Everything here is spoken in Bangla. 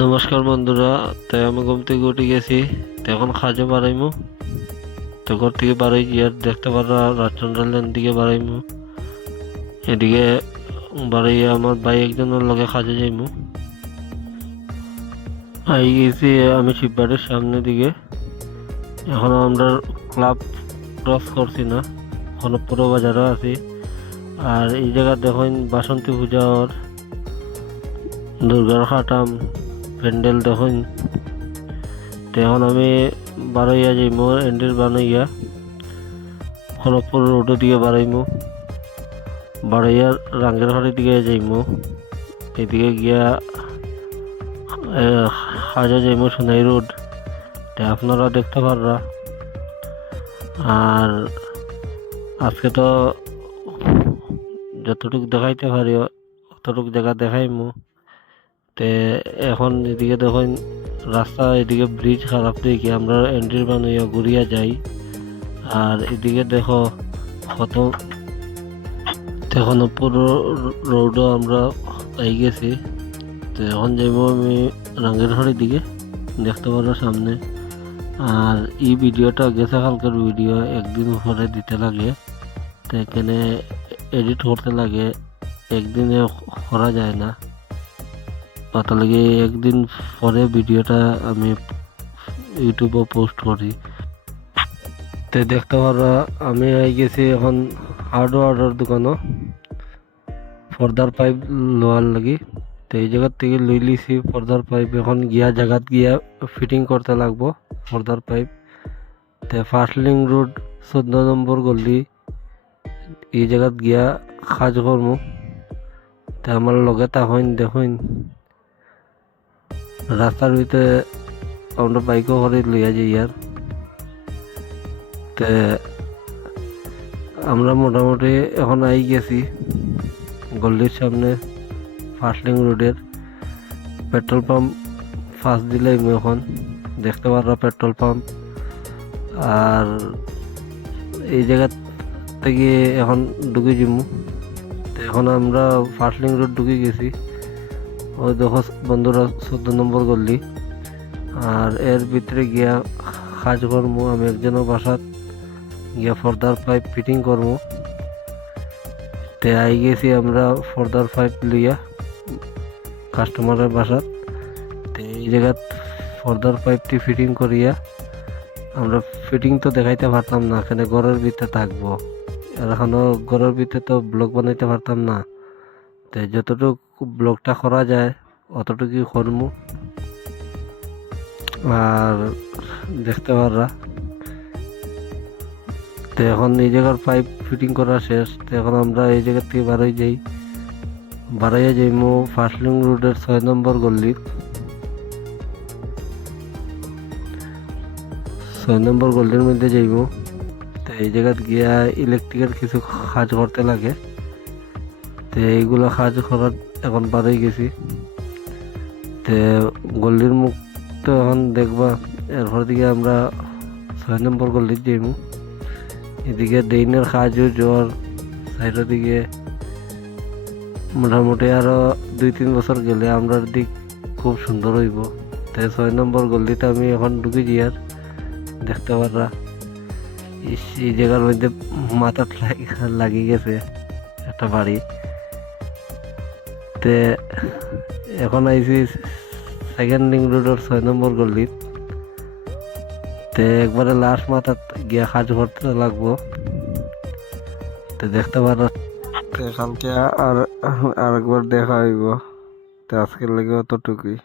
নমস্কার বন্ধুরা। তাই আমি ঘুম থেকে উঠে গেছি, তো এখন খাজে বাড়াইমু। তো ঘর থেকে বাড়াই গিয়ে দেখতে পারা রাজচন্দ্রালের দিকে বাড়াইমু। এদিকে বাড়াইয়া আমার ভাই একজনের লগে খাজে যাইমু। আই গেছি আমি শিববাড়ির সামনে দিকে। এখনো আমরা ক্লাব ক্রস করছি না, এখনো পুরো বাজারও আছি। আর এই জায়গা দেখুন বাসন্তী পূজার দুর্গার খাটাম প্যান্ডেল দেখুন। তো এখন আমি বাড়াইয়া যাইমু এন্ডের বানাইয়া খড়গপুর রোডের দিকে বাড়াইয়া রাঙ্গের হাড়ির দিকে যাইমু। এদিকে গিয়া হাজা যাইমু সোনাই রোড, আপনারা দেখতে পাররা। আর আজকে তো যতটুকু দেখাইতে পারি অতটুকু জায়গা দেখাইমু। তে এখন এদিকে দেখুন রাস্তা, এদিকে ব্রিজ খারাপ দেখি আমরা এন্ট্রি বানাইয়া ঘুরিয়া যাই। আর এদিকে দেখো কত এখনো পুরো রোডও আমরা এই গেছি। তো এখন যাইব আমি রাঙ্গেরহাড়ির দিকে, দেখতে পারো সামনে। আর এই ভিডিওটা গেছে কালকের ভিডিও, একদিন পরে দিতে লাগে, তো এখানে এডিট করতে লাগে, একদিনে করা যায় না। অত লাগে একদিন পরে ভিডিওটা আমি ইউটিউবে পোস্ট করি। তো দেখতে পারো আমি গেছি এখন হার্ডওয়ারের দোকানও পর্দার পাইপ লোয়ার লাগি। তো এই জায়গার থেকে লই লিছি পর্দার পাইপ, এখন গিয়া জায়গাত গিয়া ফিটিং করতে লাগবো পর্দার পাইপ। তো ফার্স্ট লিঙ্ক রোড 14 নম্বর গলি এই জায়গাত গিয়া কাজ করমু। তো আমার লগে তখন দেখুন রাস্তার ভিতরে আমরা বাইকও করে লইয়া যাই। আর তো আমরা মোটামুটি এখন আই গেছি গল্লির সামনে ফার্স্ট লিঙ্ক রোডের পেট্রোল পাম্প ফার্স্ট দিলাই এখন দেখতে পাররা পেট্রোল পাম্প। আর এই জায়গা থেকে এখন ঢুকে যাবো। তো এখন আমরা ফার্স্ট লিঙ্ক রোড ঢুকে গেছি। ওই দেখো বন্ধুরা 14 নম্বর গল্লি। আর এর ভিতরে গিয়া কাজ করবো, আমি একজনের বাসাত গিয়া পর্দার পাইপ ফিটিং করবো। তে আই গেছি আমরা পর্দার পাইপ লইয়া কাস্টমারের বাসাত। তো এই জায়গাত পর্দার পাইপটি ফিটিং করিয়া আমরা ফিটিং তো দেখাইতে পারতাম না, এখানে ঘরের ভিতরে থাকবো। আর এখনো ঘরের ভিতরে তো ব্লগ বানাইতে পারতাম না। তো যতটুকু ব্লগটা করা যায় অতটুকুই করবো। আর দেখতে পাররা তো এখন এই জায়গার পাইপ ফিটিং করা শেষ। তো এখন আমরা এই জায়গা থেকে বাড়াইয়া যাইমু ফার্স্ট লিঙ্ক রোডের 6 নম্বর গল্লি। 6 নম্বর গল্লির মধ্যে যাইব। তো এই জায়গাত গিয়া ইলেকট্রিকের কিছু কাজ করতে লাগে। তো এইগুলো কাজ করার এখন বাড়াই গেছি। তো গল্লির মুখ তো এখন দেখবা, এরপর দিকে আমরা 6 নম্বর গল্লির যাইব। এদিকে ডেইনের কাজও জ্বর সাইডের দিকে মোটামুটি আরো 2-3 বছর গেলে আমরা দিক খুব সুন্দর হইব। তাই 6 নম্বর গল্লিটা আমি এখন ঢুকে যাই। আর দেখতে পাররা এই জায়গার মধ্যে মাথা লাগিয়ে গেছে একটা বাড়ি। তে এখন আইছি সেকেন্ড লিঙ্ক রোডের 6 নম্বর গল্লি। তে একবারে লাস্ট মাথা গিয়া কাজ করতে লাগবো। তো দেখতে পারো কালকে আর একবার দেখা হইব। তো আজকের লাগে অতটুকুই।